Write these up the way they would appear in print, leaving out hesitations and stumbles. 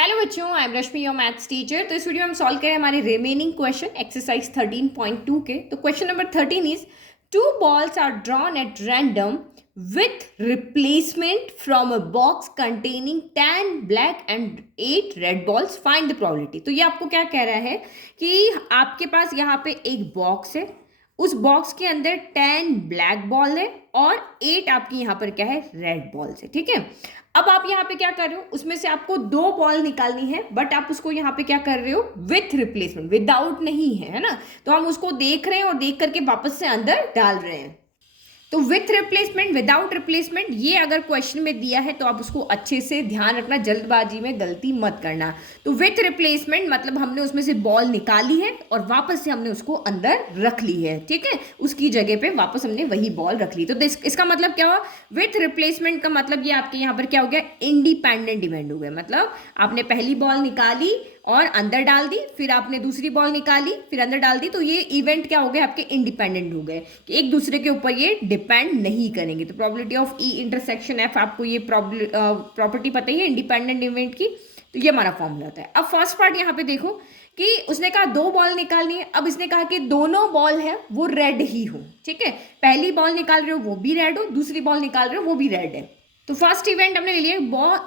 Hello बच्चों, I am Rashmi your maths teacher. तो इस वीडियो में हम सॉल्व करें हमारे रिमेनिंग क्वेश्चन एक्सरसाइज 13.2 के। तो question number 13 is two balls are drawn at random with replacement from a box containing 10 black and 8 red balls, find the probability. तो ये आपको क्या कह रहा है कि आपके पास यहाँ पे एक बॉक्स है, उस बॉक्स के अंदर 10 ब्लैक बॉल है और 8 आपकी यहाँ पर क्या है, रेड बॉल्स है। ठीक है, अब आप यहाँ पे क्या कर रहे हो, उसमें से आपको 2 बॉल निकालनी है, बट आप उसको यहाँ पे क्या कर रहे हो, विथ रिप्लेसमेंट, विदाउट नहीं है ना। तो हम उसको देख रहे हैं और देख करके वापस से अंदर डाल रहे हैं। तो विथ रिप्लेसमेंट, विदाउट रिप्लेसमेंट, ये अगर क्वेश्चन में दिया है तो आप उसको अच्छे से ध्यान रखना, जल्दबाजी में गलती मत करना। तो विथ रिप्लेसमेंट मतलब हमने उसमें से बॉल निकाली है और वापस से हमने उसको अंदर रख ली है। ठीक है, उसकी जगह पे वापस हमने वही बॉल रख ली। तो इसका मतलब क्या हुआ, विथ रिप्लेसमेंट का मतलब ये आपके यहाँ पर क्या हो गया, इंडिपेंडेंट इवेंट हो गया। मतलब आपने पहली बॉल निकाली और अंदर डाल दी, फिर आपने दूसरी बॉल निकाली फिर अंदर डाल दी, तो ये इवेंट क्या हो गए, आपके इंडिपेंडेंट हो गए कि एक दूसरे के ऊपर ये डिपेंड नहीं करेंगे। तो probability of E intersection F, आपको ये प्रॉपर्टी पता ही है इंडिपेंडेंट इवेंट की। तो ये हमारा फॉर्मूला होता है। अब फर्स्ट पार्ट यहाँ पे देखो कि उसने कहा 2 बॉल निकालनी है। अब इसने कहा कि दोनों बॉल है वो रेड ही हो। ठीक है, पहली बॉल निकाल रहे हो वो भी रेड हो, दूसरी बॉल निकाल रहे हो वो भी रेड है। तो फर्स्ट इवेंट हमने ले लिया,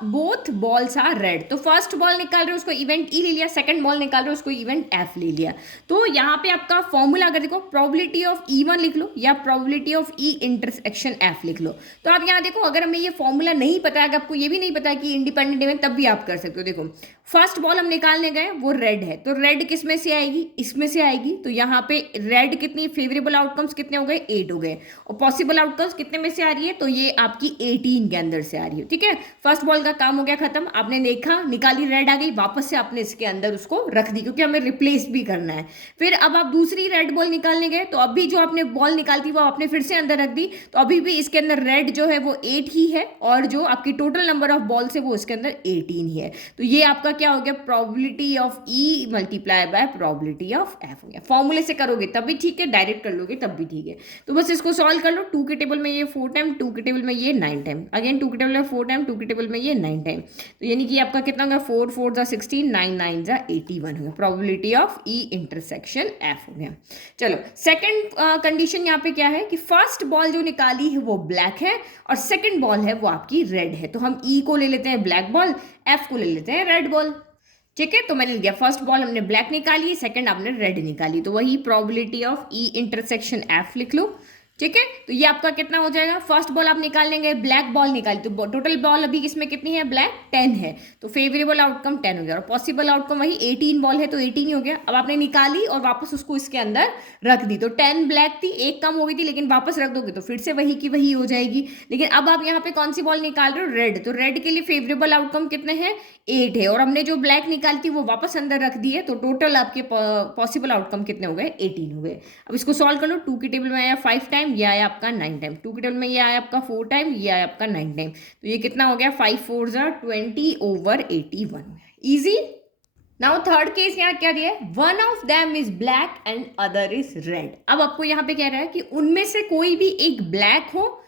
बोथ बॉल्स आर रेड। तो फर्स्ट बॉल निकाल रहे हो उसको इवेंट ई ले लिया, सेकंड बॉल निकाल रहे हो उसको इवेंट एफ ले लिया। तो यहाँ पे आपका फॉर्मूला अगर देखो, प्रोबेबिलिटी ऑफ ई वन लिख लो या probability of E intersection F लिख लो। तो आप यहाँ देखो, अगर हमें ये फॉर्मूला नहीं पता है, अगर आपको ये भी नहीं पता कि इंडिपेंडेंट इवेंट, तब भी आप कर सकते हो। देखो फर्स्ट बॉल हम निकालने गए, वो रेड है, तो रेड किस में से आएगी, इसमें से आएगी। तो यहाँ पे रेड कितनी, फेवरेबल आउटकम्स कितने हो गए, 8 हो गए, और पॉसिबल आउटकम्स कितने में से आ रही है, तो ये आपकी 18 के अंदर से आ रही है। ठीक है, फर्स्ट बॉल का काम हो गया खत्म, आपने देखा निकाली, रेड आ गई, वापस से आपने इसके अंदर उसको रख दी क्योंकि हमें रिप्लेस भी करना है। फिर अब आप दूसरी रेड बॉल निकालने गए, तो अभी जो आपने बॉल निकालती वो आपने फिर से अंदर रख दी, तो अभी भी इसके अंदर रेड जो है वो 8 ही है और जो आपकी टोटल नंबर ऑफ बॉल्स है वो इसके अंदर 18 ही है। तो ये आपका क्या हो गया, probability of E multiply by probability of F हो गया। फॉर्मूले से करोगे तब भी ठीक है, डायरेक्ट कर लोगे तब भी ठीक है। तो बस इसको सॉल्व कर लो। 2 के टेबल में ये 4 टाइम, 2 के टेबल में ये 9 टाइम, अगेन 2 के टेबल में 4 टाइम, 2 के टेबल में ये 9 टाइम। तो यानी कि आपका कितना होगा, 4 4 जा 16, 9 9 जा 81 हो गया। Probability of E intersection F हो गया। चलो सेकंड कंडीशन यहाँ पे क्या है कि फर्स्ट बॉल जो निकाली है वो ब्लैक है और सेकंड बॉल है वो आपकी रेड है। तो हम ई को ले लेते हैं ब्लैक बॉल, एफ को ले लेते हैं रेड बॉल। ठीक है, तो मैंने लिया फर्स्ट बॉल हमने ब्लैक निकाली, सेकंड आपने रेड निकाली, तो वही probability of E intersection F लिख लो। ठीक है, तो ये आपका कितना हो जाएगा, फर्स्ट बॉल आप निकालने गए, ब्लैक बॉल निकाली, तो टोटल बॉल अभी इसमें कितनी है, ब्लैक 10 है, तो फेवरेबल आउटकम 10 हो गया, और पॉसिबल आउटकम वही 18 बॉल है तो 18 ही हो गया। अब आपने निकाली और वापस उसको इसके अंदर रख दी, तो 10 ब्लैक थी, एक कम हो गई थी, लेकिन वापस रख दोगे तो फिर से वही की वही हो जाएगी। लेकिन अब आप यहाँ पे कौन सी बॉल निकाल रहे हो, रेड, तो रेड के लिए फेवरेबल आउटकम कितने हैं, 8 है, और हमने जो ब्लैक निकाली थी वो वापस अंदर रख दी है, तो टोटल आपके पॉसिबल आउटकम कितने हो गए, 18 हो गए। अब इसको सॉल्व कर लो। 2 की टेबल में आया 5 टाइम, ये आया आपका 9 टाइम, 2 की टेबल में ये आया आपका 4 टाइम, ये आया आपका 9 टाइम, तो ये कितना हो गया, 5 4 जा 20/81 हो गया। ईजी। नाउ थर्ड केस यहाँ क्या दिया है, one of them is black and other is red. अब आपको यहाँ पे कह रहा है कि उनमें से कोई भी एक ब्लैक हो,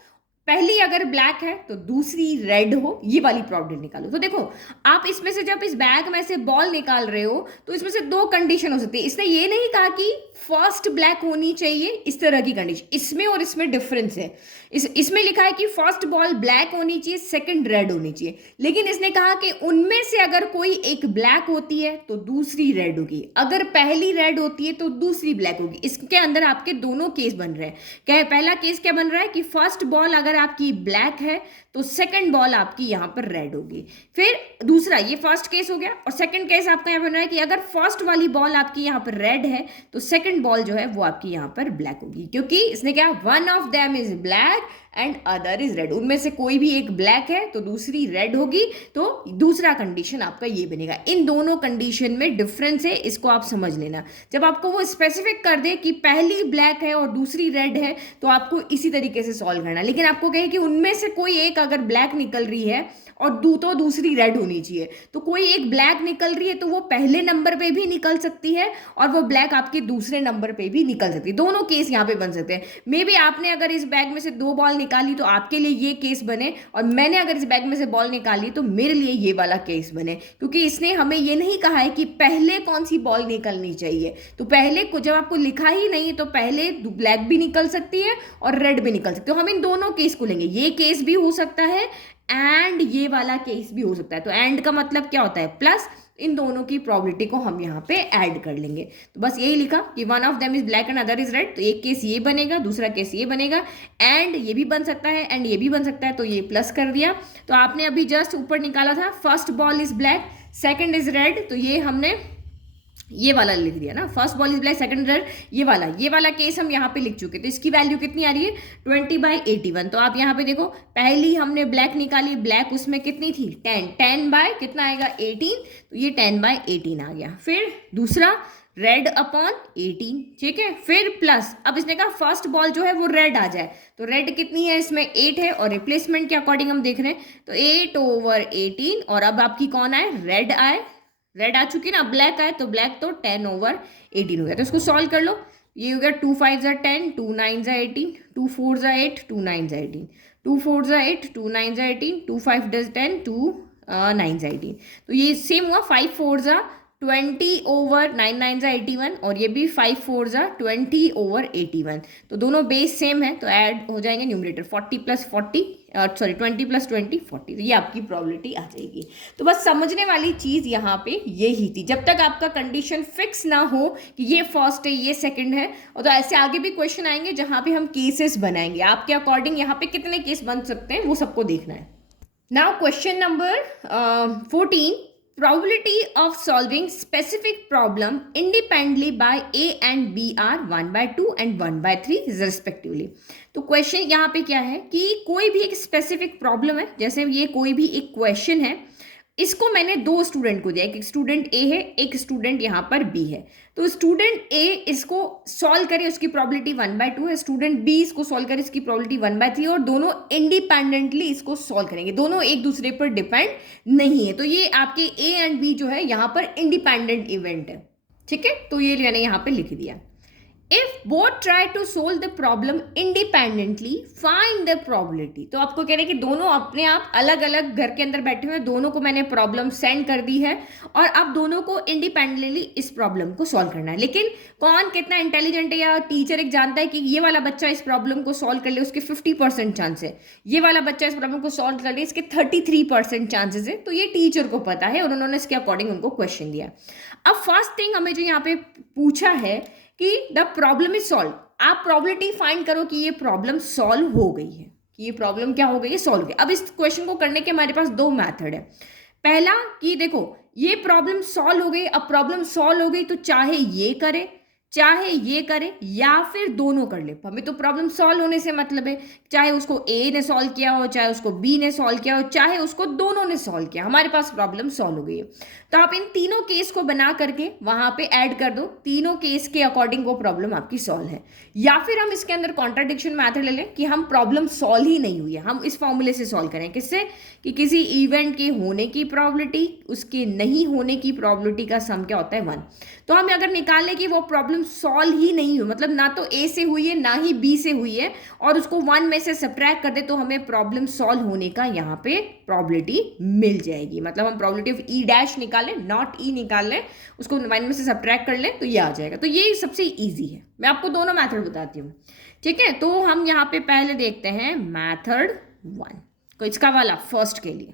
पहली अगर ब्लैक है तो दूसरी रेड हो, ये वाली प्रॉपर्टी निकालो। तो देखो आप इसमें से जब इस बैग में से बॉल निकाल रहे हो तो इसमें से 2 कंडीशन हो सकती है। इसने ये नहीं कहा कि फर्स्ट ब्लैक होनी चाहिए, इस तरह की कंडीशन, इसमें और इसमें डिफरेंस है। इसमें लिखा है कि फर्स्ट बॉल ब्लैक होनी चाहिए, सेकंड रेड होनी चाहिए, लेकिन इसने कहा कि उनमें से अगर कोई एक ब्लैक होती है तो दूसरी रेड होगी, अगर पहली रेड होती है तो दूसरी ब्लैक होगी। इसके अंदर आपके दोनों केस बन रहे हैं। क्या है, पहला केस क्या बन रहा है कि फर्स्ट बॉल अगर आपकी ब्लैक है तो सेकंड बॉल आपकी यहां पर रेड होगी। फिर दूसरा, ये फर्स्ट केस हो गया, और सेकंड केस आपका यहां बन रहा है कि अगर फर्स्ट वाली बॉल आपकी यहां पर रेड है तो सेकंड बॉल जो है वो आपकी यहां पर ब्लैक होगी, क्योंकि इसने क्या, one of them is black and other is red, उनमें से कोई भी एक ब्लैक है तो दूसरी रेड होगी, तो दूसरा कंडीशन आपका ये बनेगा। इन दोनों कंडीशन में डिफरेंस है, इसको आप समझ लेना। जब आपको वो स्पेसिफिक कर दे कि पहली ब्लैक है और दूसरी रेड है तो आपको इसी तरीके से सॉल्व करना, लेकिन आपको कहे कि उनमें से कोई एक अगर ब्लैक निकल रही है और तो दूसरी रेड होनी चाहिए, तो कोई एक ब्लैक निकल रही है तो वो पहले नंबर पे भी निकल सकती है और वो ब्लैक आपके दूसरे नंबर पे भी निकल सकती है। दोनों केस यहाँ पे बन सकते हैं। मे बी आपने अगर इस बैग में से 2 बॉल निकाली तो आपके लिए ये केस बने, और मैंने अगर इस बैग में से बॉल निकाली तो मेरे लिए ये वाला केस बने, क्योंकि इसने हमें ये नहीं कहा है कि पहले कौन सी बॉल निकलनी चाहिए। तो पहले को जब आपको लिखा ही नहीं तो पहले ब्लैक भी निकल सकती है और रेड भी निकल सकती है। तो हम इन दोनों केस को लेंगे, ये केस भी हो सकता है एंड ये वाला केस भी हो सकता है। तो एंड का मतलब क्या होता है, प्लस। इन दोनों की प्रोबेबिलिटी को हम यहाँ पे ऐड कर लेंगे। तो बस यही लिखा कि one of them is black and other is red. तो एक केस ये बनेगा, दूसरा केस ये बनेगा, एंड ये भी बन सकता है एंड ये भी बन सकता है, तो ये प्लस कर दिया। तो आपने अभी जस्ट ऊपर निकाला था first ball is black second is red, तो ये हमने ये वाला लिख दिया ना, first ball is black second red, ये वाला केस हम यहाँ पे लिख चुके। तो इसकी वैल्यू कितनी आ रही है 20/81। तो आप यहाँ पे देखो, पहली हमने ब्लैक निकाली, ब्लैक उसमें कितनी थी 10, 10 बाय कितना आएगा 18, तो ये 10/18 आ गया। फिर दूसरा रेड अपॉन 18, ठीक है, फिर प्लस। अब इसने कहा फर्स्ट बॉल जो है वो रेड आ जाए, तो रेड कितनी है इसमें 8 है, और रिप्लेसमेंट के अकॉर्डिंग हम देख रहे हैं तो 8/18, और अब आपकी कौन आए, रेड आए, रेड आ चुकी ना, ब्लैक आए तो ब्लैक तो 10/18 हो गया। तो इसको सॉल्व कर लो, ये हो गया 2 5 10, 2 9 18, 2 4 8, 2 9 18, 2 4 8, 2 9 18, 2 5 10, 2 9 18। तो ये सेम हुआ 5 4 20/9 9 81, और ये भी 5 4 20/81। तो दोनों बेस सेम है तो ऐड हो जाएंगे न्यूमरेटर 40 + 40 20 + 20 40। तो ये आपकी प्रोबेबिलिटी आ जाएगी। तो बस समझने वाली चीज़ यहाँ पे यही थी, जब तक आपका कंडीशन फिक्स ना हो कि ये फर्स्ट है ये सेकंड है, और तो ऐसे आगे भी क्वेश्चन आएंगे जहाँ पे हम केसेस बनाएंगे, आपके अकॉर्डिंग यहाँ पे कितने केस बन सकते हैं वो सबको देखना है। Now question number 14, probability of solving specific problem independently by A and B are 1/2 and 1/3 respectively। तो क्वेश्चन यहाँ पे क्या है कि कोई भी एक स्पेसिफिक प्रॉब्लम है, जैसे ये कोई भी एक क्वेश्चन है, इसको मैंने दो स्टूडेंट को दिया, एक स्टूडेंट ए है एक स्टूडेंट यहाँ पर बी है। तो स्टूडेंट ए इसको सॉल्व करे, उसकी प्रोबेबिलिटी 1/2 है, स्टूडेंट बी इसको सॉल्व करे, इसकी प्रोबेबिलिटी 1/3, और दोनों इंडिपेंडेंटली इसको सॉल्व करेंगे, दोनों एक दूसरे पर डिपेंड नहीं है। तो ये आपके ए एंड बी जो है यहाँ पर इंडिपेंडेंट इवेंट है, ठीक है। तो ये मैंने यहाँ पे लिख दिया। If both try to solve the problem independently, find the probability। तो आपको कह रहे हैं कि दोनों अपने आप अलग अलग घर के अंदर बैठे हुए, दोनों को मैंने प्रॉब्लम सेंड कर दी है, और अब दोनों को इंडिपेंडेंटली इस प्रॉब्लम को सॉल्व करना है। लेकिन कौन कितना इंटेलिजेंट है, या टीचर एक जानता है कि ये वाला बच्चा इस प्रॉब्लम को सॉल्व कर ले, उसके 50% चांस है, ये वाला बच्चा इस प्रॉब्लम को सॉल्व कर ले, इसके 33% चांसेस है। तो ये टीचर को पता है और उन्होंने इसके अकॉर्डिंग उनको क्वेश्चन दिया। अब फर्स्ट थिंग हमें जो यहाँ पे पूछा है कि द प्रॉब्लम इज सॉल्व, आप प्रॉबिलिटी फाइंड करो कि ये प्रॉब्लम सॉल्व हो गई है, कि ये प्रॉब्लम क्या हो गई है, सॉल्व हो गई। अब इस क्वेश्चन को करने के हमारे पास दो मेथड है। पहला कि देखो ये प्रॉब्लम सॉल्व हो गई, अब प्रॉब्लम सॉल्व हो गई तो चाहे ये करे चाहे ये करे या फिर दोनों कर ले, हमें तो प्रॉब्लम सॉल्व होने से मतलब है, चाहे उसको ए ने सॉल्व किया हो, चाहे उसको बी ने सॉल्व किया हो, चाहे उसको दोनों ने सॉल्व किया, हमारे पास प्रॉब्लम सॉल्व हो गई है। तो आप इन तीनों केस को बना करके वहां पे ऐड कर दो, तीनों केस के अकॉर्डिंग वो प्रॉब्लम आपकी सॉल्व है। या फिर हम इसके अंदर कॉन्ट्राडिक्शन मैथड ले लें कि हम प्रॉब्लम सॉल्व ही नहीं हुई है, हम इस फॉर्मूले से सॉल्व करें, किससे, कि किसी इवेंट के होने की प्रॉबिलिटी उसके नहीं होने की प्रॉबिलिटी का सम क्या होता है 1। तो हम अगर निकालें कि वो प्रॉब्लम सॉल्व ही नहीं हुई, मतलब ना तो ए से हुई है ना ही बी से हुई है, और उसको 1 में से सब्ट्रैक्ट कर दे, तो हमें प्रॉब्लम सॉल्व होने का यहाँ पे प्रॉबिलिटी मिल जाएगी। मतलब हम प्रॉबिलिटी ऑफ ई डैश निकालें, नॉट ई निकाल लें, उसको 1 में से सब्ट्रैक्ट कर लें तो ये आ जाएगा। तो ये सबसे ईजी है, मैं आपको दोनों मैथड बताती हूँ, ठीक है। तो हम यहाँ पे पहले देखते हैं मैथड 1 को, इसका वाला फर्स्ट के लिए,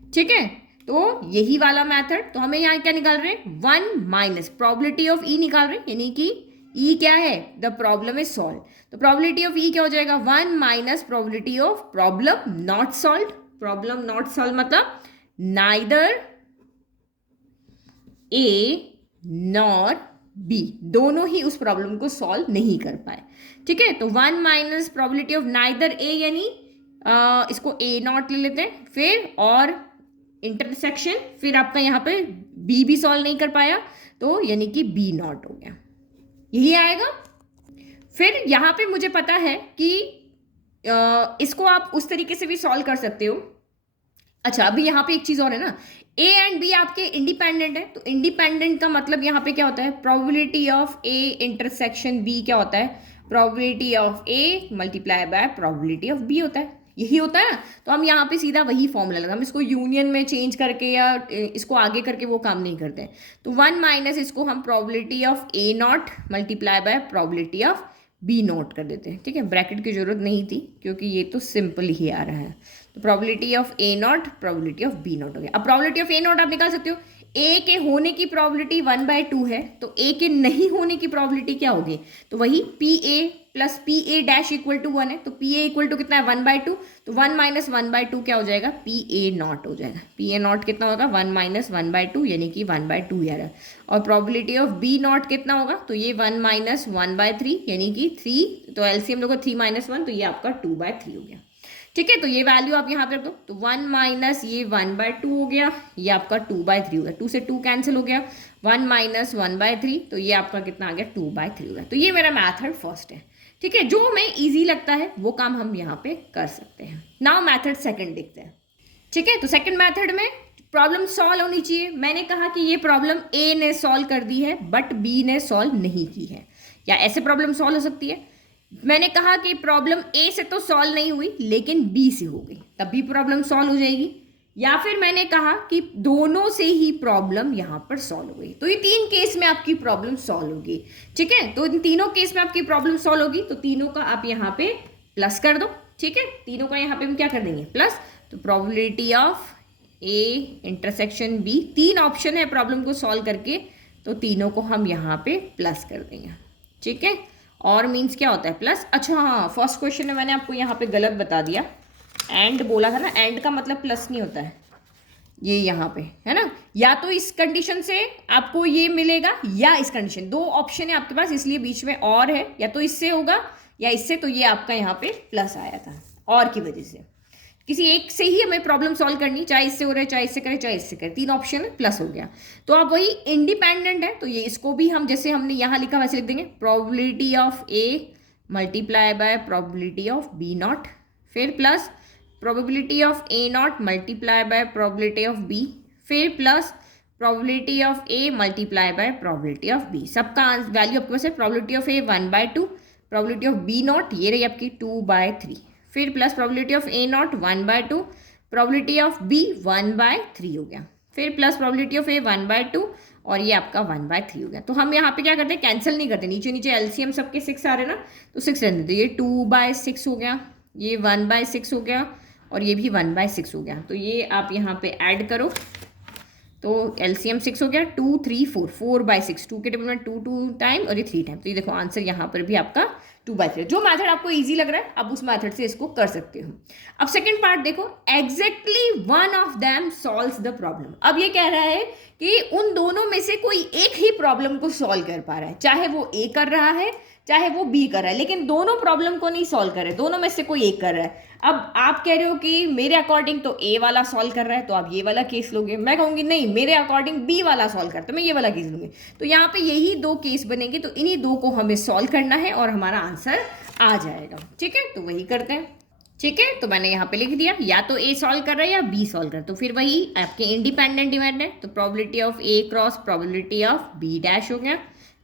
ठीक है। तो यही वाला मेथड, तो हमें यहाँ क्या निकाल रहे हैं 1 माइनस प्रॉबिलिटी ऑफ ई निकाल रहे हैं, यानी कि ई क्या है, द प्रॉब्लम इज सॉल्व। तो प्रॉबिलिटी ऑफ ई क्या हो जाएगा 1 minus probability of problem not solve. Problem not solve मतलब नाइदर ए नॉर बी, दोनों ही उस प्रॉब्लम को सॉल्व नहीं कर पाए, ठीक है। तो 1 माइनस प्रॉबिलिटी ऑफ नाइदर ए, यानी इसको ए नॉट ले लेते हैं, फिर और इंटरसेक्शन, फिर आपका यहाँ पे बी भी सॉल्व नहीं कर पाया तो यानी कि बी नॉट हो गया, यही आएगा। फिर यहाँ पे मुझे पता है कि इसको आप उस तरीके से भी सॉल्व कर सकते हो। अच्छा, अभी यहाँ पे एक चीज और है ना, ए एंड बी आपके इंडिपेंडेंट है, तो इंडिपेंडेंट का मतलब यहाँ पे क्या होता है, probability of A intersection B क्या होता है probability of A multiply by probability of B होता है, यही होता है ना। तो हम यहाँ पे सीधा वही फॉर्मूला लगा, हम इसको यूनियन में चेंज करके या इसको आगे करके वो काम नहीं करते हैं। तो 1 माइनस इसको हम probability of A not multiply by probability of B not कर देते हैं, ठीक है। ब्रैकेट की जरूरत नहीं थी क्योंकि ये तो सिंपल ही आ रहा है। तो probability of A not probability of B not हो गया। अब प्रोबेबिलिटी ऑफ ए नॉट आप निकाल सकते हो, ए के होने की प्रोबेबिलिटी 1/2 है, तो ए के नहीं होने की प्रोबेबिलिटी क्या होगी, तो वही P A plus P A dash equal to 1 है, तो पी ए इक्वल टू कितना है 1/2, तो 1 माइनस 1/2 क्या हो जाएगा, पी ए नॉट हो जाएगा। पी ए नॉट कितना होगा 1 माइनस 1/2 यानी कि 1/2 यार है। और प्रोबेबिलिटी ऑफ बी नॉट कितना होगा, तो ये 1 माइनस 1/3 यानी कि 3, तो एलसीएम लोगों 3 माइनस 1, तो ये आपका 2/3 हो गया, ठीक है। तो ये वैल्यू आप यहाँ पे रख दो, तो 1 माइनस ये 1/2 हो गया, ये आपका 2/3 हो गया, 2 से 2 कैंसिल हो गया, 1 माइनस 1/3, तो ये आपका कितना आ गया 2/3 हो गया। तो ये मेरा मैथड फर्स्ट है, ठीक है। जो हमें ईजी लगता है वो काम हम यहाँ पे कर सकते हैं। नाउ मैथड सेकंड देखते हैं, ठीक है। तो सेकंड मैथड में प्रॉब्लम सॉल्व होनी चाहिए। मैंने कहा कि ये प्रॉब्लम ए ने सॉल्व कर दी है बट बी ने सॉल्व नहीं की है, या ऐसे प्रॉब्लम सॉल्व हो सकती है। मैंने कहा कि प्रॉब्लम ए से तो सॉल्व नहीं हुई लेकिन बी से हो गई, तब भी प्रॉब्लम सॉल्व हो जाएगी। या फिर मैंने कहा कि दोनों से ही प्रॉब्लम यहाँ पर सॉल्व हो गई, तो ये 3 केस में आपकी प्रॉब्लम सॉल्व होगी, ठीक है। तो इन तीनों केस में आपकी प्रॉब्लम सॉल्व होगी, तो तीनों का आप यहाँ पे प्लस कर दो, ठीक है। तीनों का यहाँ पे हम क्या कर देंगे प्लस, तो probability of A intersection B, 3 option है प्रॉब्लम को सॉल्व करके, तो तीनों को हम यहाँ पे प्लस कर देंगे, ठीक है। और मीन्स क्या होता है प्लस, अच्छा हाँ फर्स्ट क्वेश्चन में मैंने आपको यहाँ पे गलत बता दिया, एंड बोला था ना, एंड का मतलब प्लस नहीं होता है, ये यहाँ पे है ना, या तो इस कंडीशन से आपको ये मिलेगा या इस कंडीशन, 2 ऑप्शन है आपके पास, इसलिए बीच में और है, या तो इससे होगा या इससे, तो ये आपका यहाँ पे प्लस आया था और की वजह से। किसी एक से ही हमें प्रॉब्लम सॉल्व करनी, चाहे इससे हो रहा है चाहे इससे करें चाहे इससे करें, 3 ऑप्शन है प्लस हो गया। तो अब वही इंडिपेंडेंट है, तो ये इसको भी हम जैसे हमने यहाँ लिखा वैसे लिख देंगे, probability of A multiply by probability of B not, फिर plus probability of A not multiply by probability of B, फिर plus probability of A multiply by probability of B. सबका वैल्यू आपके पास है, probability of A 1/2, probability of B not ये रही आपकी 2/3, फिर plus probability of A not 1/2, probability of B 1/3 हो गया, फिर प्लस प्रोबेबिलिटी ऑफ ए 1/2 और ये आपका 1/3 हो गया। तो हम यहाँ पे क्या करते हैं, कैंसिल नहीं करते, नीचे नीचे एलसीएम सबके 6 आ रहे हैं ना, तो 6 रहने देते, ये 2/6 हो गया, ये 1/6 हो गया और ये भी 1/6 हो गया। तो ये आप यहाँ पे ऐड करो, तो एलसीएम 6 हो गया, 2 3 4, 4/6, 2 के टेबल में 2 टाइम और ये 3 टाइम, तो ये देखो आंसर यहाँ पर भी आपका 2/3। जो मेथड आपको इजी लग रहा है आप उस मेथड से इसको कर सकते हो। अब सेकंड पार्ट देखो, exactly one of them solves the problem. अब ये कह रहा है कि उन दोनों में से कोई एक ही प्रॉब्लम को सॉल्व कर पा रहा है, चाहे वो ए कर रहा है चाहे वो बी कर रहा है, लेकिन दोनों प्रॉब्लम को नहीं सॉल्व कर रहे, दोनों में से कोई एक कर रहा है। अब आप कह रहे हो कि मेरे अकॉर्डिंग तो ए वाला सॉल्व कर रहा है, तो आप ये वाला केस लोगे, मैं कहूँगी नहीं मेरे अकॉर्डिंग बी वाला सॉल्व करता, मैं ये वाला केस लूँगी। तो यहाँ पे यही 2 केस बनेंगे, तो इन्हीं 2 को हमें सॉल्व करना है और हमारा आंसर आ जाएगा, ठीक है। तो वही करते हैं, ठीक है। तो मैंने यहाँ पे लिख दिया, या तो ए सॉल्व कर रहा है या बी सॉल्व कर रहा है, तो फिर वही आपके इंडिपेंडेंट डिपेंडेंट है, तो probability of A cross probability of B dash हो गया,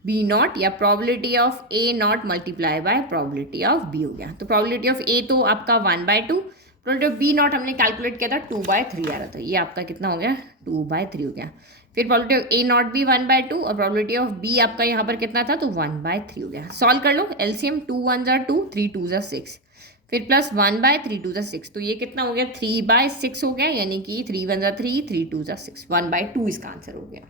बी नॉट, या probability of A not multiply by probability of B हो गया। तो प्रोबेबिलिटी ऑफ ए तो आपका 1/2, प्रोबेबिलिटी ऑफ बी नॉट हमने कैलकुलेट किया था 2/3 आ रहा था, ये आपका कितना हो गया 2/3 हो गया। फिर प्रोबेबिलिटी ऑफ ए नॉट भी 1/2 और प्रोबेबिलिटी ऑफ बी आपका यहाँ पर कितना था, तो 1/3 हो गया। सॉल्व कर लो, एलसीएम 2 1 = 2, 3 2 = 6, फिर प्लस 1/3 2 = 6, तो ये कितना हो गया 3/6 हो गया, यानी कि 3 1 = 3, 3 2 = 6, 1/2 इसका आंसर हो गया।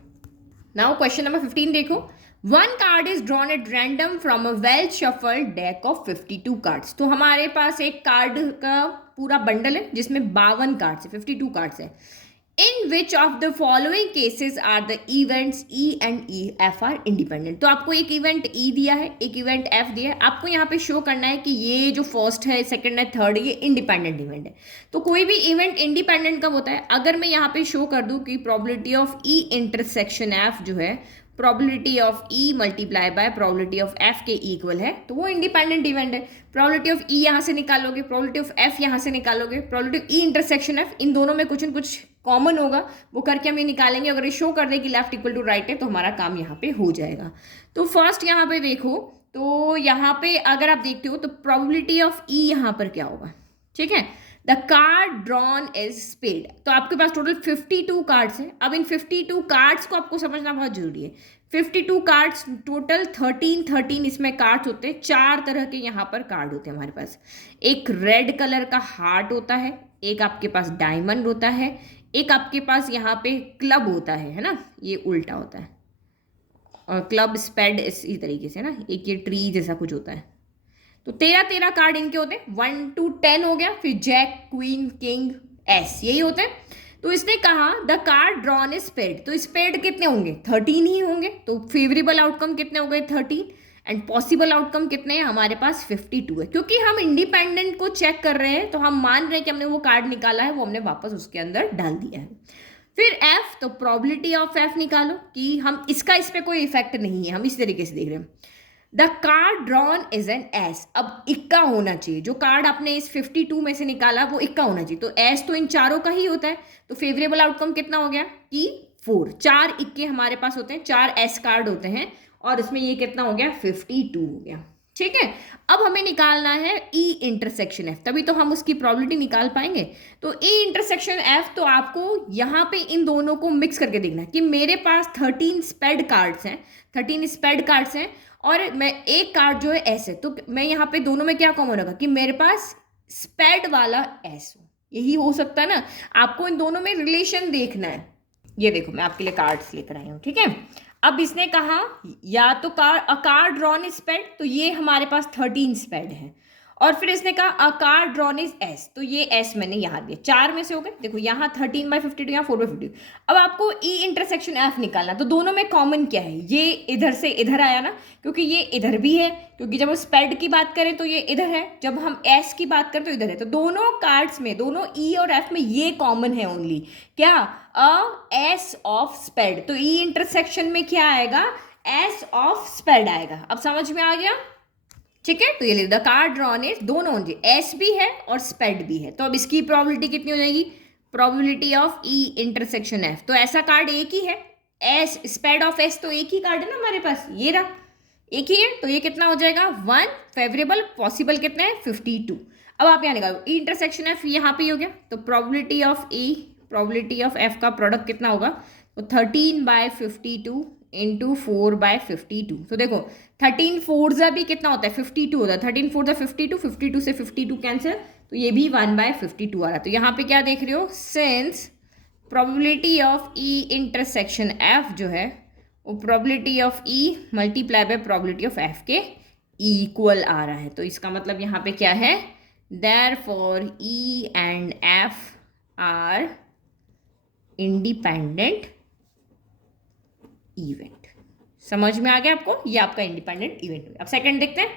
नाउ क्वेश्चन नंबर 15 देखो, 1 card is drawn at random from a well shuffled deck of 52 cards. तो हमारे पास एक कार्ड का पूरा बंडल है जिसमें 52 कार्ड्स है, 52 कार्ड्स है। In which of the following cases are the events E and E F are independent. तो आपको एक इवेंट ई दिया है, एक इवेंट एफ दिया है, आपको यहाँ पे शो करना है कि ये जो फर्स्ट है सेकंड है थर्ड है ये इंडिपेंडेंट इवेंट है। तो कोई भी इवेंट इंडिपेंडेंट कब होता है, अगर मैं यहाँ पे शो कर दूँ कि probability of E intersection F जो है probability of E multiply by probability of F के इक्वल है, तो वो इंडिपेंडेंट इवेंट है। प्रोबेबिलिटी ऑफ ई यहाँ से निकालोगे, प्रोबेबिलिटी ऑफ एफ यहाँ से निकालोगे, probability of E intersection F, इन दोनों में कुछ न कुछ कॉमन होगा, वो करके हम ये निकालेंगे। अगर ये शो कर दे कि लेफ्ट इक्वल टू राइट है तो हमारा काम यहाँ पे हो जाएगा। तो फर्स्ट यहाँ पे देखो, तो यहाँ पे अगर आप देखते हो तो प्रोबेबिलिटी ऑफ ई यहाँ पर क्या होगा, ठीक है, the card drawn is spade. तो आपके पास टोटल 52 कार्ड्स हैं। अब इन 52 कार्ड्स को आपको समझना बहुत जरूरी है। 52 कार्ड्स टोटल 13 इसमें कार्ड्स होते हैं। 4 तरह के यहाँ पर कार्ड होते हैं हमारे पास। एक रेड कलर का हार्ट होता है, एक आपके पास डायमंड होता है, एक आपके पास यहाँ पे क्लब होता है ना, ये उल्टा होता है, और क्लब स्पेड इसी तरीके से ना, एक ये ट्री जैसा कुछ होता है। तो 13 कार्ड इनके होते हैं, 1 to 10 हो गया। फिर जैक, क्वीन, किंग, एस, यही होते हैं। तो इसने कहा the card drawn is spade, तो स्पेड कितने होंगे, 13 ही होंगे। तो फेवरेबल आउटकम कितने हो गए, 13, एंड पॉसिबल आउटकम कितने हैं हमारे पास, 52 है। क्योंकि हम इंडिपेंडेंट को चेक कर रहे हैं तो हम मान रहे हैं कि हमने वो कार्ड निकाला है, वो हमने वापस उसके अंदर डाल दिया है। फिर एफ, तो प्रोबेबिलिटी ऑफ एफ निकालो कि हम इसका इस पर कोई इफेक्ट नहीं है, हम इस तरीके से देख रहे हैं। The card drawn is an S, अब इक्का होना चाहिए। जो कार्ड आपने इस 52 में से निकाला वो इक्का होना चाहिए। तो एस तो इन चारों का ही होता है। तो फेवरेबल आउटकम कितना हो गया कि 4, 4 इक्के हमारे पास होते हैं, 4 एस कार्ड होते हैं, और इसमें ये कितना हो गया, 52 हो गया, ठीक है। अब हमें निकालना है ई इंटरसेक्शन एफ, तभी तो हम उसकी प्रोबेबिलिटी निकाल पाएंगे। तो ई इंटरसेक्शन एफ, तो आपको यहाँ पे इन दोनों को मिक्स करके देखना है कि मेरे पास 13 स्पेड कार्ड्स हैं, 13 स्पेड कार्ड्स हैं, और मैं एक कार्ड जो है एस है, तो मैं यहाँ पे दोनों में क्या कॉमन होगा कि मेरे पास स्पेड वाला एस हो, यही हो सकता है ना। आपको इन दोनों में रिलेशन देखना है। ये देखो मैं आपके लिए कार्ड्स लेकर आई हूँ, ठीक है। अब इसने कहा या तो कार्ड ड्रॉन इज स्पेड, तो ये हमारे पास 13 स्पेड है, और फिर इसने कहा अ कार्ड ड्रॉन इज एस, तो ये एस मैंने यहाँ दिया, 4 में से हो गए। देखो यहाँ 13/52, यहाँ 4/52। अब आपको ई इंटरसेक्शन एफ निकालना, तो दोनों में कॉमन क्या है, ये इधर से इधर आया ना, क्योंकि ये इधर भी है, क्योंकि जब हम स्पेड की बात करें तो ये इधर है, जब हम एस की बात करें तो इधर है। तो दोनों कार्ड्स में, दोनों ई और एफ में ये कॉमन है ओनली, क्या, अ एस ऑफ स्पेड। तो ई इंटरसेक्शन में क्या आएगा, एस ऑफ स्पेड आएगा। अब समझ में आ गया, ठीक है। तो ये द कार्ड ड्रॉन इज, दोनों होंगे, एस भी है और स्पेड भी है। तो अब इसकी प्रोबेबिलिटी कितनी हो जाएगी, probability of E intersection F. तो ऐसा कार्ड एक ही है, एस स्पेड ऑफ एस, तो एक ही कार्ड है ना हमारे पास, ये रहा, एक ही है। तो ये कितना हो जाएगा, 1, फेवरेबल, पॉसिबल कितने हैं, 52। अब आप यहाँ निकालो ई इंटरसेक्शन एफ, यहाँ पे ही हो गया। तो probability of E, probability of F का प्रोडक्ट कितना होगा, तो 13/52 इंटू 4/52। तो देखो 13 4 भी कितना होता है, 52 होता है। 13 4 52, 52 से 52 कैंसिल, तो ये भी 1/52 आ रहा है। तो यहाँ पे क्या देख रहे हो, since probability of E intersection F जो है वो probability of E multiply by probability of F के इक्वल आ रहा है। तो इसका मतलब यहाँ पे क्या है, therefore E and F are independent event. समझ में आ गया आपको, ये आपका इंडिपेंडेंट इवेंट हो गया। अब सेकंड देखते हैं।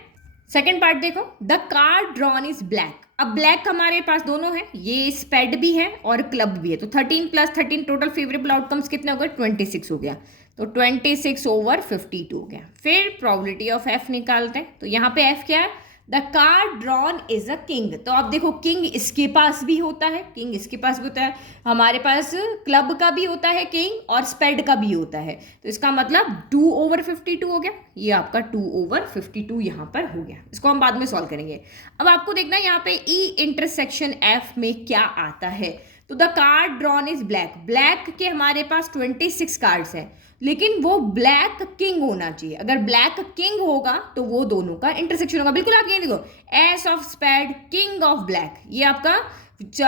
सेकंड पार्ट देखो, the card drawn is black. अब ब्लैक हमारे पास दोनों है, ये स्पेड भी है और क्लब भी है। तो 13 + 13 टोटल फेवरेबल आउटकम्स कितने हो गए, 26 हो गया। तो 26/52 हो गया। फिर प्रोबेबिलिटी ऑफ एफ निकालते हैं। तो यहाँ पे एफ क्या है, the card drawn is a king. तो आप देखो किंग इसके पास भी होता है, किंग इसके पास भी होता है, हमारे पास क्लब का भी होता है किंग, और स्पेड का भी होता है। तो इसका मतलब 2/52 हो गया। ये आपका 2/52 यहाँ पर हो गया। इसको हम बाद में सॉल्व करेंगे। अब आपको देखना है यहाँ पे ई इंटरसेक्शन एफ में क्या आता है। तो the card drawn is black, black के हमारे पास 26 कार्ड्स हैं, लेकिन वो ब्लैक किंग होना चाहिए। अगर ब्लैक किंग होगा तो वो दोनों का इंटरसेक्शन होगा। बिल्कुल आप ये देखो, ace of spade, king of black, ये आपका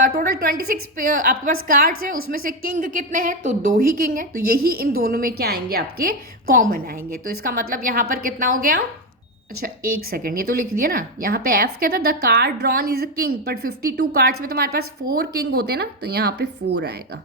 टोटल 26 आपके पास कार्ड्स है, उसमें से किंग कितने हैं, तो 2 ही किंग है। तो यही इन दोनों में क्या आएंगे, आपके कॉमन आएंगे। तो इसका मतलब यहाँ पर कितना हो गया, अच्छा एक सेकंड, ये तो लिख दिया ना, यहाँ पे एफ क्या था, the card drawn is a king, but 52 cards में तो हमारे पास 4 किंग होते हैं ना, तो यहाँ पे 4 आएगा।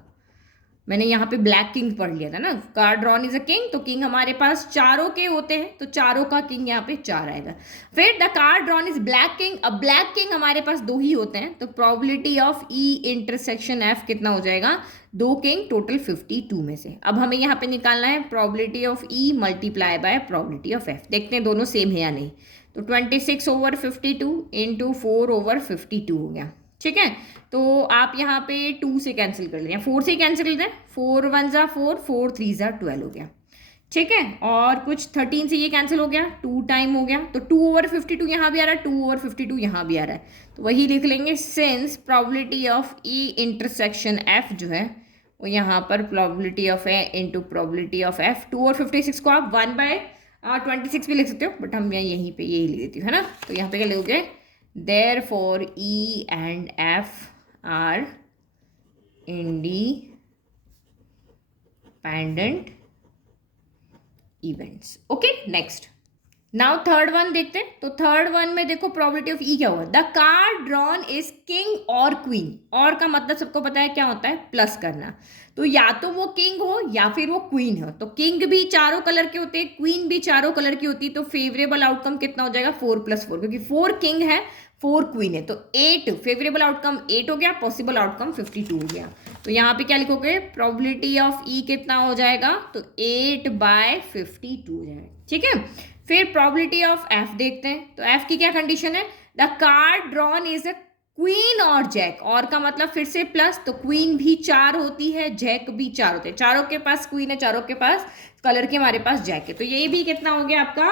मैंने यहाँ पे ब्लैक किंग पढ़ लिया था ना, card drawn is a king, तो किंग हमारे पास चारों के होते हैं, तो चारों का किंग यहाँ पे 4 आएगा। फिर the card drawn is black king, अब ब्लैक किंग हमारे पास 2 ही होते हैं, तो probability of E intersection F कितना हो जाएगा, 2 किंग टोटल 52 में से। अब हमें यहाँ पे निकालना है probability of E multiply by probability of F. देखते हैं दोनों सेम है या नहीं। तो 26/52 इंटू 4/52 हो गया, ठीक है। तो आप यहाँ पे 2 से कैंसिल कर लें, 4 से कैंसिल कर दें, 4 1 = 4, 4 3 = 12 हो गया। ठीक है, और कुछ 13 से ये कैंसिल हो गया, 2 टाइम हो गया, तो 2/52 यहाँ भी आ रहा है, 2/52 यहाँ भी आ रहा है, तो वही लिख लेंगे since probability of E intersection F जो है वो यहाँ पर probability of A into probability of F, 2/56 को आप 1/26 भी लिख सकते हो, बट हम यहीं पे यही लिख देती हूँ, है ना। तो यहाँ पे क्या लिखोगे, therefore E and F are independent events. Okay, next now third one देखते हैं। तो थर्ड वन में देखो प्रोबेबिलिटी ऑफ ई क्या हुआ, the card drawn is king और क्वीन। और का मतलब सबको पता है क्या होता है, प्लस करना। तो या तो वो किंग हो या फिर वो क्वीन हो। तो किंग भी चारों कलर के होते हैं, क्वीन भी चारों कलर की होती है, तो फेवरेबल आउटकम कितना हो जाएगा, 4+4, क्योंकि 4 किंग है 4 क्वीन है, तो 8 फेवरेबल आउटकम 8 हो गया, पॉसिबल आउटकम 52 हो गया। तो यहाँ पे क्या लिखोगे, प्रोबेबिलिटी ऑफ ई कितना हो जाएगा, तो 8/52 हो जाएगा। ठीक है, फिर प्रोबेबिलिटी ऑफ एफ देखते हैं। तो एफ की क्या कंडीशन है, the card drawn is a queen और जैक। और का मतलब फिर से प्लस, तो क्वीन भी 4 होती है, जैक भी 4 होते हैं, चारों के पास क्वीन है, चारों के पास कलर के हमारे पास जैक है, तो ये भी कितना हो गया आपका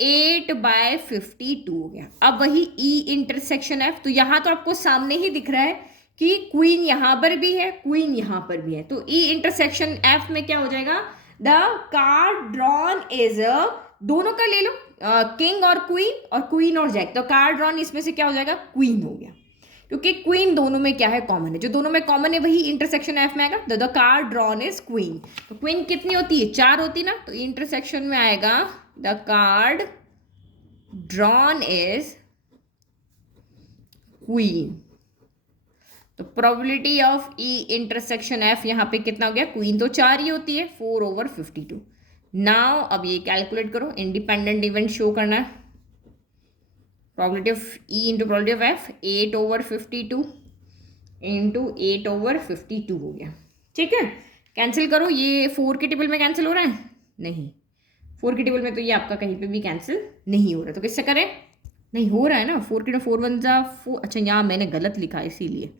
8/52 हो गया। अब वही ई इंटरसेक्शन एफ, तो यहाँ तो आपको सामने ही दिख रहा है कि क्वीन यहाँ पर भी है, क्वीन यहाँ पर भी है, तो ई इंटरसेक्शन एफ में क्या हो जाएगा, the card drawn is a, दोनों का ले लो, किंग और क्वीन और जैक, तो कार्ड ड्रॉन इसमें से क्या हो जाएगा, क्वीन हो गया, क्योंकि क्वीन दोनों में क्या है, कॉमन है, जो दोनों में कॉमन है वही इंटरसेक्शन एफ में आएगा, the card drawn is queen. तो क्वीन कितनी होती है, 4 होती ना, तो इंटरसेक्शन में आएगा the card drawn is queen. तो probability of E intersection F यहाँ पे कितना हो गया, क्वीन तो 4 ही होती है, 4/52। नाउ अब ये कैलकुलेट करो, इंडिपेंडेंट इवेंट शो करना है, probability of E into probability of F, 8/52 into 8/52 हो गया। ठीक है, कैंसिल करो, ये 4 के टेबल में कैंसिल हो रहा है, नहीं 4 के टेबल में तो ये आपका कहीं पे भी कैंसिल नहीं हो रहा, तो किससे करें, नहीं हो रहा है ना, 4 के 4 1 जा 4, अच्छा यहाँ मैंने गलत लिखा है इसीलिए,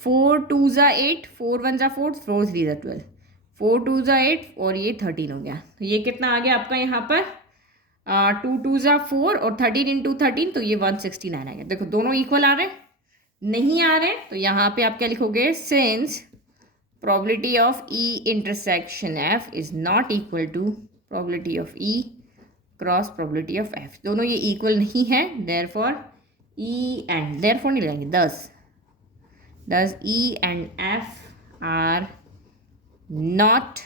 4 2 जा 8, 4 1 जा 4, 4 3 जा 12, 4 2 जा 8 और ये 13 हो गया। तो ये कितना आ गया आपका यहाँ पर 2 2 जा 4 और 13 इंटू 13, तो ये 169 आ गया। देखो दोनों इक्वल आ रहे हैं, नहीं आ रहे, तो यहाँ पे आप क्या लिखोगे, since probability of E intersection F is not equal to probability of E cross probability of F, दोनों ये इक्वल नहीं है, देयरफॉर ई एंड, देयरफॉर नहीं लगाएंगे, दस ई and F are not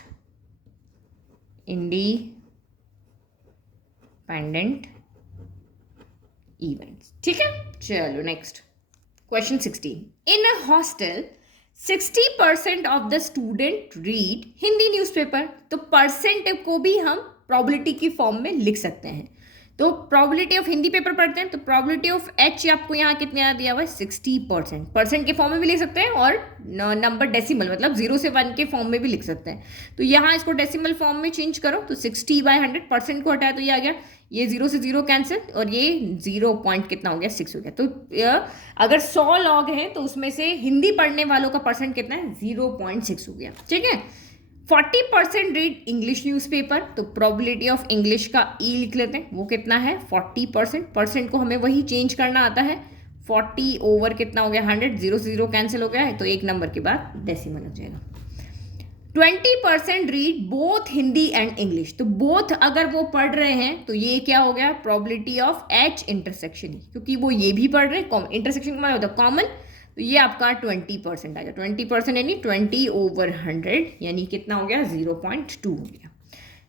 independent events. ठीक है, चलो next question 16। In a hostel 60% of the student read Hindi newspaper. तो परसेंट को भी हम प्रोबेबिलिटी की फॉर्म में लिख सकते हैं। तो प्रोबेबिलिटी ऑफ हिंदी पेपर पढ़ते हैं, तो प्रोबेबिलिटी ऑफ एच आपको यहाँ कितने दिया हुआ है, 60%। परसेंट के फॉर्म में भी लिख सकते हैं और नंबर डेसिमल मतलब 0 से 1 के फॉर्म में भी लिख सकते हैं। तो यहाँ इसको डेसिमल फॉर्म में चेंज करो, तो 60/100, परसेंट को हटाया तो ये आ गया, ये 0 से 0 कैंसिल और ये 0 पॉइंट कितना हो गया, 6 हो गया। तो अगर 100 लॉग हैं तो उसमें से हिंदी पढ़ने वालों का परसेंट कितना है, 0.6 हो गया। ठीक है, 40% रीड इंग्लिश न्यूज़पेपर, तो प्रोबेबिलिटी ऑफ इंग्लिश का ई लिख लेते हैं, वो कितना है 40%। परसेंट को हमें वही चेंज करना आता है, 40 ओवर कितना हो गया 100, 0 से 0 कैंसिल हो गया है, तो एक नंबर के बाद डेसिमल लग जाएगा। 20% read both Hindi and English, तो बोथ अगर वो पढ़ रहे हैं तो ये क्या हो गया, प्रोबेबिलिटी ऑफ एच इंटरसेक्शन, क्योंकि वो ये भी पढ़ रहे हैं, इंटरसेक्शन का मतलब होता है कॉमन, तो ये आपका 20% आ गया। 20% यानी 20/100 यानी कितना हो गया, 0.2 हो गया।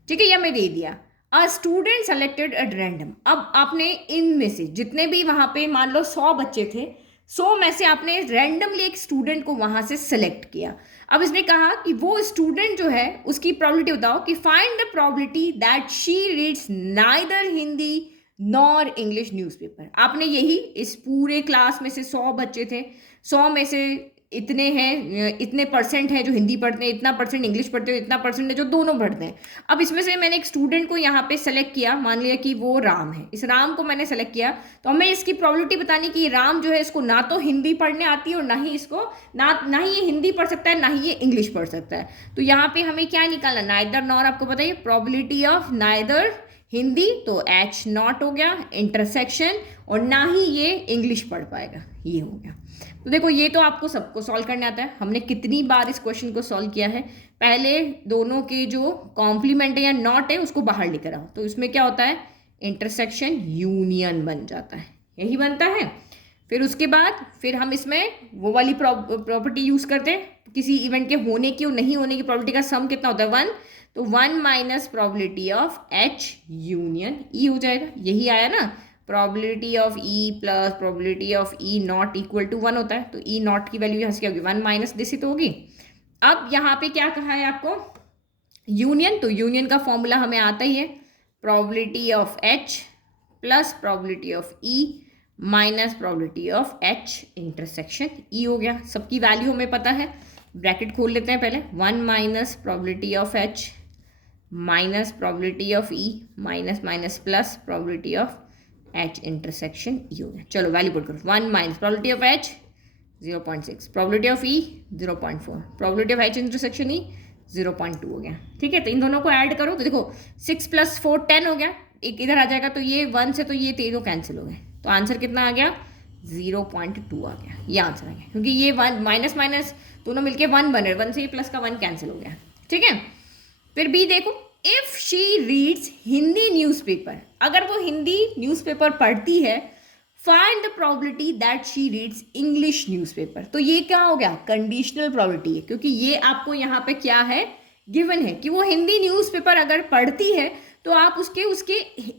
ठीक है, ये हमें दे दिया। A student selected at random, अब आपने इनमें से जितने भी वहाँ पे मान लो 100 बच्चे थे, 100 में से आपने रैंडमली एक स्टूडेंट को वहाँ से सेलेक्ट किया। अब इसने कहा कि वो स्टूडेंट जो है उसकी प्रोबेबिलिटी बताओ, कि find the probability that she reads neither Hindi nor English newspaper. आपने यही इस पूरे क्लास में से 100 बच्चे थे, 100 में से इतने हैं, इतने परसेंट हैं जो हिंदी पढ़ते हैं, इतना परसेंट इंग्लिश पढ़ते हैं, इतना परसेंट है जो दोनों पढ़ते हैं। अब इसमें से मैंने एक स्टूडेंट को यहाँ पे सेलेक्ट किया, मान लिया कि वो राम है, इस राम को मैंने सेलेक्ट किया, तो हमें इसकी प्रोबेबिलिटी बतानी कि राम जो है इसको ना तो हिंदी पढ़ने आती है और ना ही इसको ना ही ये हिंदी पढ़ सकता है, ना ही ये इंग्लिश पढ़ सकता है। तो यहाँ पे हमें क्या निकालना, नाइदर नॉर, आपको बताइए प्रोबेबिलिटी ऑफ नाइदर हिंदी, तो एच नॉट हो गया, इंटरसेक्शन, और ना ही ये इंग्लिश पढ़ पाएगा, ये हो गया। तो देखो ये तो आपको सबको सॉल्व करने आता है। हमने कितनी बार इस क्वेश्चन को सॉल्व किया है, पहले दोनों के जो कॉम्प्लीमेंट है या नॉट है उसको बाहर लेकर आओ, तो इसमें क्या होता है, इंटरसेक्शन यूनियन बन जाता है, यही बनता है। फिर उसके बाद फिर हम इसमें वो वाली प्रॉपर्टी यूज करते हैं, किसी इवेंट के होने की और नहीं होने की प्रॉपर्टी का सम कितना होता है, 1, तो 1 minus probability of H union E हो जाएगा, यही आया ना, probability of E plus probability of E not equal to 1 होता है, तो ई नॉट की वैल्यू यहाँ से क्या होगी, 1 माइनस दिस ही तो होगी। अब यहाँ पे क्या कहा है आपको, यूनियन, तो यूनियन का फॉर्मूला हमें आता ही है, probability of H plus probability of E minus probability of H intersection ई हो गया। सबकी वैल्यू हमें पता है, ब्रैकेट खोल लेते हैं पहले, 1 minus probability of H minus probability of E minus minus plus probability of H intersection ई हो गया। चलो वैल्यू पुट करो, 1 minus probability of H 0.6, probability of E 0.4, probability of H intersection ई 0.2 हो गया। ठीक है, तो इन दोनों को ऐड करो तो देखो 6 + 4 10 हो गया, एक इधर आ जाएगा, तो ये 1 से तो ये तीनों कैंसिल हो गए, तो आंसर कितना आ गया, 0.2 आ गया, ये आंसर आ गया, क्योंकि ये 1 माइनस माइनस दोनों मिलके 1 बन रहे, 1 से ये प्लस का 1 कैंसिल हो गया। ठीक है, फिर बी देखो, if she reads Hindi newspaper, अगर वो हिंदी न्यूज़पेपर पढ़ती है, find the probability that she reads English newspaper. तो ये क्या हो गया, कंडीशनल प्रोबेबिलिटी है, क्योंकि ये आपको यहाँ पे क्या है, गिवन है कि वो हिंदी न्यूज़पेपर अगर पढ़ती है तो आप उसके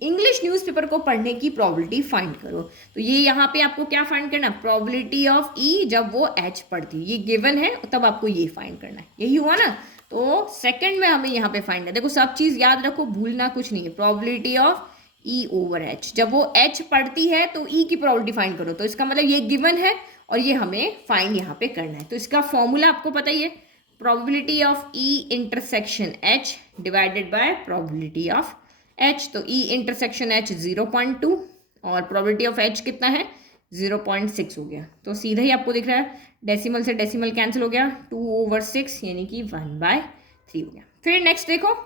इंग्लिश न्यूज़पेपर को पढ़ने की प्रोबेबिलिटी फाइंड करो। तो ये यहाँ पे आपको क्या फाइंड करना, प्रोबेबिलिटी ऑफ ई जब वो एच पढ़ती है, ये गिवन है, तब आपको ये फाइंड करना है, यही हुआ ना। तो सेकंड में हमें यहाँ पे फाइंड है, देखो सब चीज़ याद रखो, भूलना कुछ नहीं है, probability of E over H, जब वो एच पढ़ती है तो ई की प्रोबेबिलिटी फाइंड करो, तो इसका मतलब ये गिवन है और ये हमें फाइंड यहाँ पे करना है। तो इसका फॉर्मूला आपको पता ही है, probability of E intersection H divided by probability of H, तो ई इंटरसेक्शन एच 0.2 और प्रोबेबिलिटी ऑफ एच कितना है, 0.6 हो गया। तो सीधा ही आपको दिख रहा है, डेसिमल से डेसिमल कैंसिल हो गया, 2/6 यानी कि 1/3 हो गया। फिर नेक्स्ट देखो,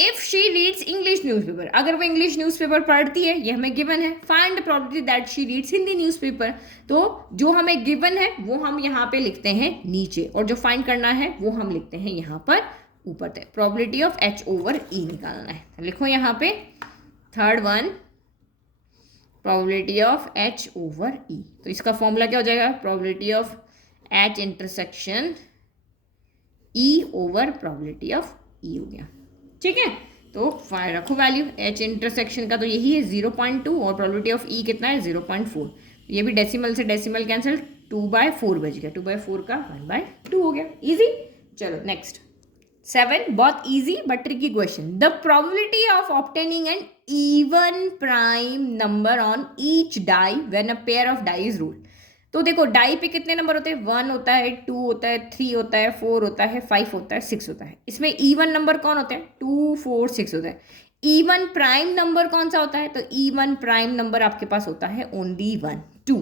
if she reads English newspaper, अगर वो इंग्लिश न्यूज़पेपर पढ़ती है, ये हमें गिवन है, find the probability that she reads Hindi newspaper, तो जो हमें गिवन है वो हम यहाँ पे लिखते हैं नीचे, और जो फाइंड करना है वो हम लिखते हैं यहाँ पर ऊपर तक, probability of H over E निकालना है। लिखो यहाँ पे third one, probability of H over E, तो इसका फॉर्मूला क्या हो जाएगा, probability of H intersection E over probability of E हो गया। ठीक है, तो रखो वैल्यू एच इंटरसेक्शन का, तो यही है 0.2 और प्रोबेबिलिटी ऑफ ई कितना है 0.4, ये भी डेसिमल से डेसिमल कैंसिल, 2/4 बच गया, 2/4 का 1/2 हो गया, इजी। चलो नेक्स्ट 7, बहुत easy but tricky question, the probability of obtaining an even prime number on each die when a pair of die is rolled. तो देखो डाई पे कितने नंबर होते हैं, 1 होता है, 2 होता है, 3 होता है, 4 होता है, 5 होता है, 6 होता है। इसमें इवन नंबर कौन होते हैं, 2, 4, 6 होता है। इवन प्राइम नंबर कौन सा होता है, तो इवन प्राइम नंबर आपके पास होता है ओनली 1, 2।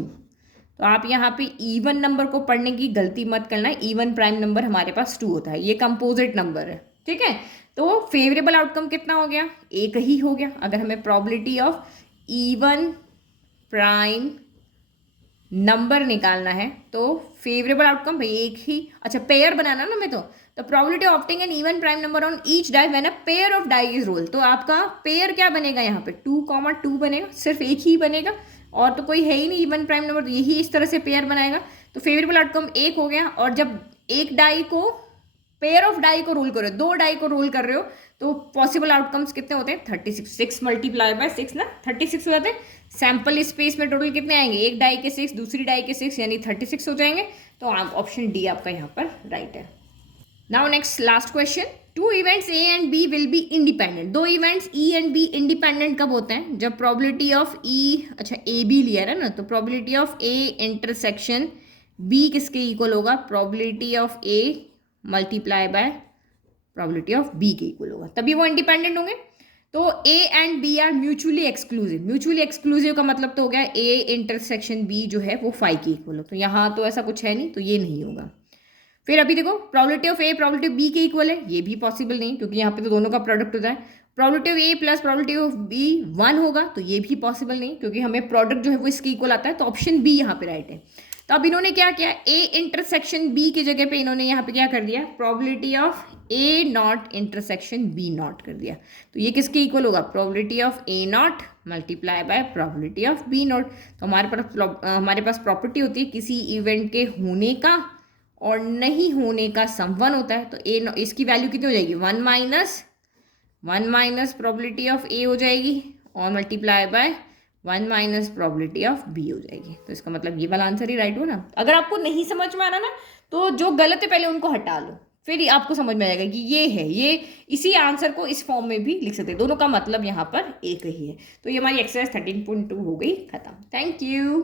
तो आप यहाँ पे इवन नंबर को पढ़ने की गलती मत करना, इवन प्राइम नंबर हमारे पास 2 होता है, ये कंपोजिट नंबर है। ठीक है, तो फेवरेबल आउटकम कितना हो गया, एक ही हो गया। अगर हमें probability of even prime number निकालना है तो फेवरेबल आउटकम भाई एक ही, अच्छा पेयर बनाना ना मैं, तो probability of obtaining an even prime number on each die when a pair of die is rolled, तो आपका पेयर क्या बनेगा यहाँ पे 2,2 बनेगा, सिर्फ एक ही बनेगा और तो कोई है ही नहीं इवन प्राइम नंबर, तो यही इस तरह से पेयर बनाएगा। तो फेवरेबल आउटकम एक हो गया, और जब एक डाई को पेयर ऑफ डाई को रोल कर रहे हो, 2 डाई को रोल कर रहे हो, तो पॉसिबल आउटकम्स कितने होते हैं 36, 6 × 6 ना 36 हो जाते हैं। सैंपल स्पेस में टोटल कितने आएंगे, एक डाई के 6, दूसरी डाई के 6, यानी 36 हो जाएंगे। तो ऑप्शन डी आपका यहाँ पर राइट है। Now next last question, 2 events A and B will be independent, 2 events E and B independent कब होते हैं, जब प्रोबेबिलिटी ऑफ ई, अच्छा ए बी लिया है ना, तो probability of A intersection B किसके इक्वल होगा, probability of A multiply by probability of B के इक्वल होगा, तभी वो इंडिपेंडेंट होंगे। तो A and B are mutually exclusive, mutually exclusive का मतलब तो हो गया ए इंटरसेक्शन बी जो है वो फाई के इक्वल हो, तो यहाँ तो ऐसा कुछ है नहीं, तो ये नहीं होगा। फिर अभी देखो probability of A probability of B के इक्वल है, ये भी पॉसिबल नहीं क्योंकि यहाँ पे तो दोनों का प्रोडक्ट होता है। Probability of A plus probability of B 1 होगा, तो ये भी पॉसिबल नहीं क्योंकि हमें प्रोडक्ट जो है वो इसके इक्वल आता है, तो ऑप्शन बी यहाँ पे राइट है। तो अब इन्होंने क्या किया, ए इंटरसेक्शन बी की जगह पे इन्होंने यहाँ पे क्या कर दिया, probability of A not intersection B not कर दिया, तो ये किसके इक्वल होगा, probability of A not multiply by probability of B not. तो हमारे पास प्रॉपर्टी होती है किसी इवेंट के होने का और नहीं होने का सम 1 होता है, तो ए इसकी वैल्यू कितनी हो जाएगी, 1 माइनस प्रोबेबिलिटी ऑफ ए हो जाएगी और multiply by 1 minus probability of B हो जाएगी। तो इसका मतलब ये वाला आंसर ही राइट हो ना। अगर आपको नहीं समझ में आ रहा ना, तो जो गलत है पहले उनको हटा लो, फिर आपको समझ में आएगा कि ये है, ये इसी आंसर को इस फॉर्म में भी लिख सकते हैं, दोनों का मतलब यहाँ पर एक ही है। तो ये हमारी एक्सरसाइज 13.2 हो गई खत्म। Thank you.